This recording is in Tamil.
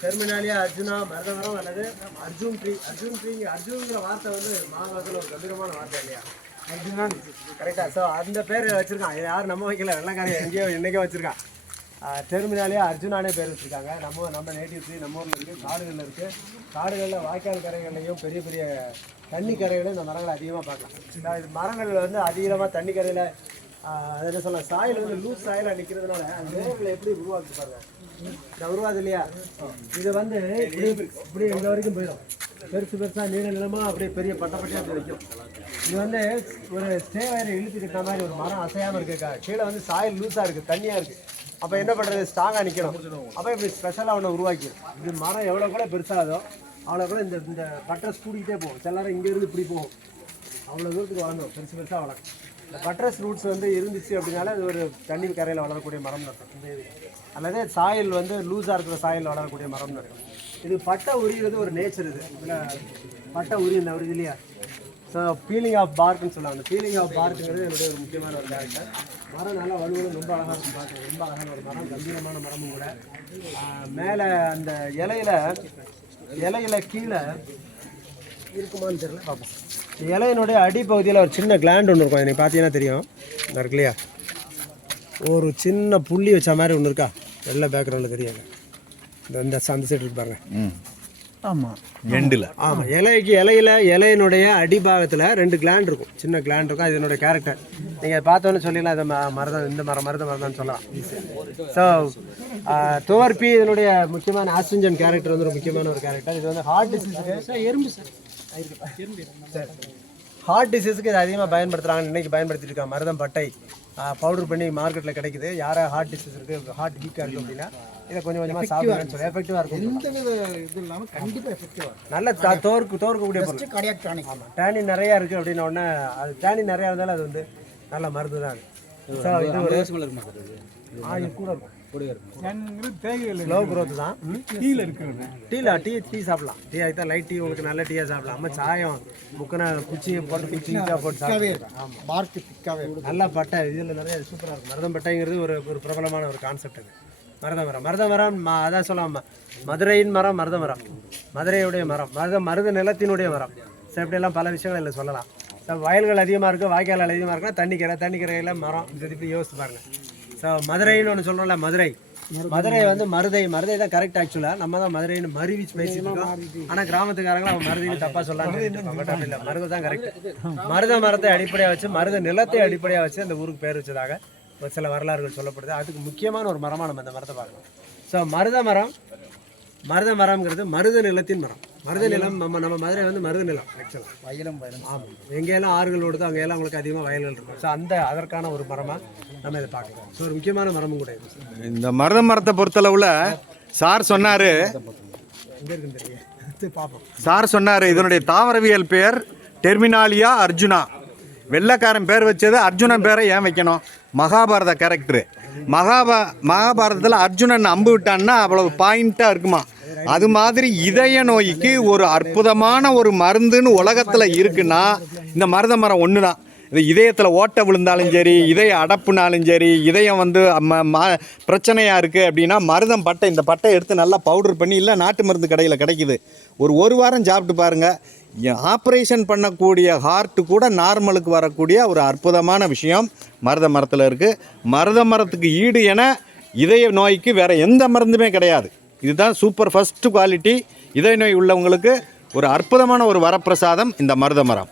டெர்மினாலியா அர்ஜுனா மருதமரம் அல்லது அர்ஜுன் ட்ரீ அர்ஜுன் ட்ரீ அர்ஜுன்ங்கிற வார்த்தை வந்து மாகாணத்தில் ஒரு கம்பீரமான வார்த்தை இல்லையா? அர்ஜுனா கரெக்டாக ஸோ அந்த பேர் வச்சுருக்கான். யாரும் நம்ம வைக்கல? வெள்ளக்காரன் எங்கேயோ என்னைக்கோ வச்சுருக்கான். டெர்மினாலியா அர்ஜுனானே பேர் வச்சுருக்காங்க. நம்ம நம்ம நேட்டிவ் ட்ரீ நம்ம ஊரில் இருக்குது காடுகளில் இருக்குது காடுகளில் வாய்க்கால் கரைகள்லையும் பெரிய பெரிய தண்ணி கரைகளும் இந்த மரங்களை அதிகமாக பார்க்கலாம். இது மரங்கள் வந்து அதிகமாக தண்ணி கரையில் அது என்ன சொல்ல சாயில் வந்து லூஸ் சாயிலாக நிற்கிறதுனால அந்த வேர்களை எப்படி உருவாக்கி பாருங்கள் உருவாது இல்லையா? இது வந்து இப்படி இப்படி வரைக்கும் போயிடும். பெருசு பெருசாக நீள நிலமாக அப்படியே பெரிய பட்டை அப்படி வைக்கும். இது வந்து ஒரு ஸ்டே இழுத்து கட்டின மாதிரி ஒரு மரம் அசையாமல் இருக்குக்கா? கீழே வந்து சாயல் லூஸாக இருக்குது தண்ணியாக இருக்குது அப்போ என்ன பண்ணுறது ஸ்ட்ராங்காக நிற்கணும் அப்போ இப்படி ஸ்பெஷலாக ஒன்று உருவாக்கிடும். இது மரம் எவ்வளோ கூட பெருசாகுதோ அவ்வளோ கூட இந்த இந்த பட்டரை கூட்டிகிட்டே போகும். சில நேரம் இங்கேருந்து இப்படி போகும். அவ்வளோ தூரத்துக்கு வளர்ந்தோம் பெருசு பெருசாக வளர்க்கும். இந்த பட்ரஸ் ரூட்ஸ் வந்து இருந்துச்சு அப்படின்னால அது ஒரு தண்ணி கரையில் வளரக்கூடிய மரம் இருக்கும் இந்த இது அல்லது சாயில் வந்து லூஸாக இருக்கிற சாயில் வளரக்கூடிய மரம் இருக்கும். இது பட்டை உரிகிறது ஒரு நேச்சர் இது. இதில் பட்டை உரி இந்த ஒரு இல்லையா ஸோ பீலிங் ஆஃப் பார்க்குன்னு சொல்லுவாங்க. அந்த பீலிங் ஆஃப் பார்க்குங்கிறது என்னுடைய ஒரு முக்கியமான ஒரு கேரக்டர் மரம் நல்லா வலுவலும் ரொம்ப அழகாக இருக்கும் பார்க்க. ரொம்ப அழகான ஒரு மரம். கம்பீரமான மரமும் கூட. மேலே அந்த இலையில இலையில கீழே இருக்குமான்னு தெரியல பார்ப்போம். இந்த இலையினுடைய அடிப்பகுதியில் ஒரு சின்ன கிளாண்ட் ஒன்று இருக்கும். எனக்கு பார்த்தீங்கன்னா தெரியும். இந்த இருக்கு இல்லையா? ஒரு சின்ன புள்ளி வச்ச மாதிரி ஒன்று இருக்கா? வெள்ளை பேக்ரவுண்டில் தெரியுங்க இந்த இந்த அந்த சைடு இருக்கு பாருங்க. ஆமாம் எண்டில் ஆமாம் இலைக்கு இலையில இலையினுடைய அடிபாகத்தில் ரெண்டு கிளாண்ட் இருக்கும். சின்ன கிளாண்ட் இருக்கும் அது இதனுடைய கேரக்டர் நீங்கள் பார்த்தோன்னு சொல்லிடலாம். இது ம- மருதம் இந்த மரம் மருத மருதம்னு சொல்லலாம். ஸோ துவர்பி இதனுடைய முக்கியமான ஆஸ்ட்ரிஞ்சன் கேரக்டர் வந்து ஒரு முக்கியமான ஒரு கேரக்டர் இது வந்து ஹார்ட் டிசீஸுக்கு எறும்பு சார். ஹார்ட் டிசீஸுக்கு இது அதிகமாக பயன்படுத்துகிறாங்க இன்னைக்கு பயன்படுத்திட்டு இருக்காங்க. மருதம் பட்டை பவுடர் பண்ணி மார்க்கெட்டில் கிடைக்குது. யாரை ஹார்ட் டிசீஸ் இருக்குது ஹார்ட் வீக்காக இருக்குது அப்படின்னா இதை கொஞ்சம் கொஞ்சமாக சாப்பிடுங்கன்னு சொல்லி எஃபெக்டிவாக இருக்கும் எந்த வித இது இல்லாமல் கண்டிப்பாக எஃபெக்டிவாக நல்ல த- தோற்கு தோற்கக்கூடிய பொருள். கார்டியாக் டானிக் ஆமாம் டேனின் நிறையா இருக்குது அப்படின்ன உடனே அது டேனின் நிறையா இருந்தாலும் அது வந்து நல்ல மருந்து தான் ஸோ இது ஒரு ஆ இது கூட இருக்கும். தேவையில்லை ஸ்லோ growth தான். கீழே இருக்கிறது. டீல டீ டீ சாப்பிடலாம். டீ ஆகிட்டா லைட் டீ உங்களுக்கு நல்ல டீயாக சாப்பிடலாம். அம்மா சாயம் முக்கின குச்சியை போட்டு குச்சி போட்டு ஆமாம் பார்க்கு நல்ல பட்டை இதில் நிறைய சூப்பராக இருக்கும். மருதம் பட்டைங்கிறது ஒரு ஒரு பிரபலமான ஒரு கான்செப்ட் இது மருத மரம். மருத மரம் ம- அதான் சொல்லலாம் மதுரையின் மரம் மருத மரம். மதுரையுடைய மரம். மருத மருத நிலத்தினுடைய மரம். ஸோ இப்படியெல்லாம் பல விஷயங்கள் இதில் சொல்லலாம். ஸோ வயல்கள் அதிகமாக இருக்குது வாய்க்கால் அதிகமாக இருக்குன்னா தண்ணிக்கரை தண்ணிக்கரையில் மரம். இது இப்படி யோசித்து பாருங்க. ஸோ மதுரைன்னு ஒன்று சொல்கிறோம்ல மதுரை. மதுரை வந்து மருதை. மருதை தான் கரெக்ட் ஆக்சுவலாக நம்ம தான் மதுரைன்னு மருவி பேசிட்டு இருக்கோம். ஆனால் கிராமத்துக்காரங்க அவன் மருதின்னு தப்பாக சொல்லலாம் இல்லை. மருதை தான் கரெக்ட் மருத மரத்தை அடிப்படையாக வச்சு மருத நிலத்தை அடிப்படையாக வச்சு அந்த ஊருக்கு பேர் வச்சதாக ஒரு சில வரலாறுகள் சொல்லப்படுது. அதுக்கு முக்கியமான ஒரு மரமாக நம்ம இந்த மரத்தை பார்க்கலாம் ஸோ மருத மரம் மருத மரம்ங்கிறது மருத நிலத்தின் மரம். மருத நிலம் நம்ம நம்ம மதுரை வந்து மருத நிலம் ஆக்சுவலாக வயலம் வயலம். ஆமாம் எங்கெல்லாம் ஆறுகள் ஓடுதோ அங்கெல்லாம் உங்களுக்கு அதிகமாக வயல்கள் இருக்கும். ஸோ அந்த அதற்கான ஒரு மரமாக நம்ம இதை பார்க்கலாம். ஸோ ஒரு முக்கியமான மரமும் கூட இது. இந்த மருத மரத்தை பொறுத்தளவில் சார் சொன்னார். எங்கே இருக்குன்னு பார்ப்போம். சார் சொன்னார் இதனுடைய தாவரவியல் பேர் டெர்மினாலியா அர்ஜுனா. வெள்ளைக்காரன் பேர் வச்சது அர்ஜுனன் பேரை ஏன் வைக்கணும்? மகாபாரத கேரக்டரு மகாபா மகாபாரதத்தில் அர்ஜுனன் அம்பு விட்டான்னா அவ்வளவு பாயிண்ட்டாக இருக்குமா? அது மாதிரி இதய நோய்க்கு ஒரு அற்புதமான ஒரு மருந்துன்னு உலகத்தில் இருக்குன்னா இந்த மருத மரம் ஒன்று தான் இது இதயத்தில் ஓட்டை விழுந்தாலும் சரி இதய அடப்புனாலும் சரி இதயம் வந்து ம பிரச்சனையாக இருக்குது அப்படின்னா மருதம் பட்டை இந்த பட்டை எடுத்து நல்லா பவுடர் பண்ணி இல்லை நாட்டு மருந்து கடையில் கிடைக்குது. ஒரு ஒரு வாரம் சாப்பிட்டு பாருங்கள் ஆப்ரேஷன் பண்ணக்கூடிய ஹார்ட்டு கூட நார்மலுக்கு வரக்கூடிய ஒரு அற்புதமான விஷயம் மருத மரத்தில் இருக்குது மருத மரத்துக்கு ஈடு என இதய நோய்க்கு வேறு எந்த மருந்துமே கிடையாது. இதுதான் சூப்பர் ஃபஸ்ட்டு குவாலிட்டி இதய நோய் உள்ளவங்களுக்கு ஒரு அற்புதமான ஒரு வரப்பிரசாதம் இந்த மருத மரம்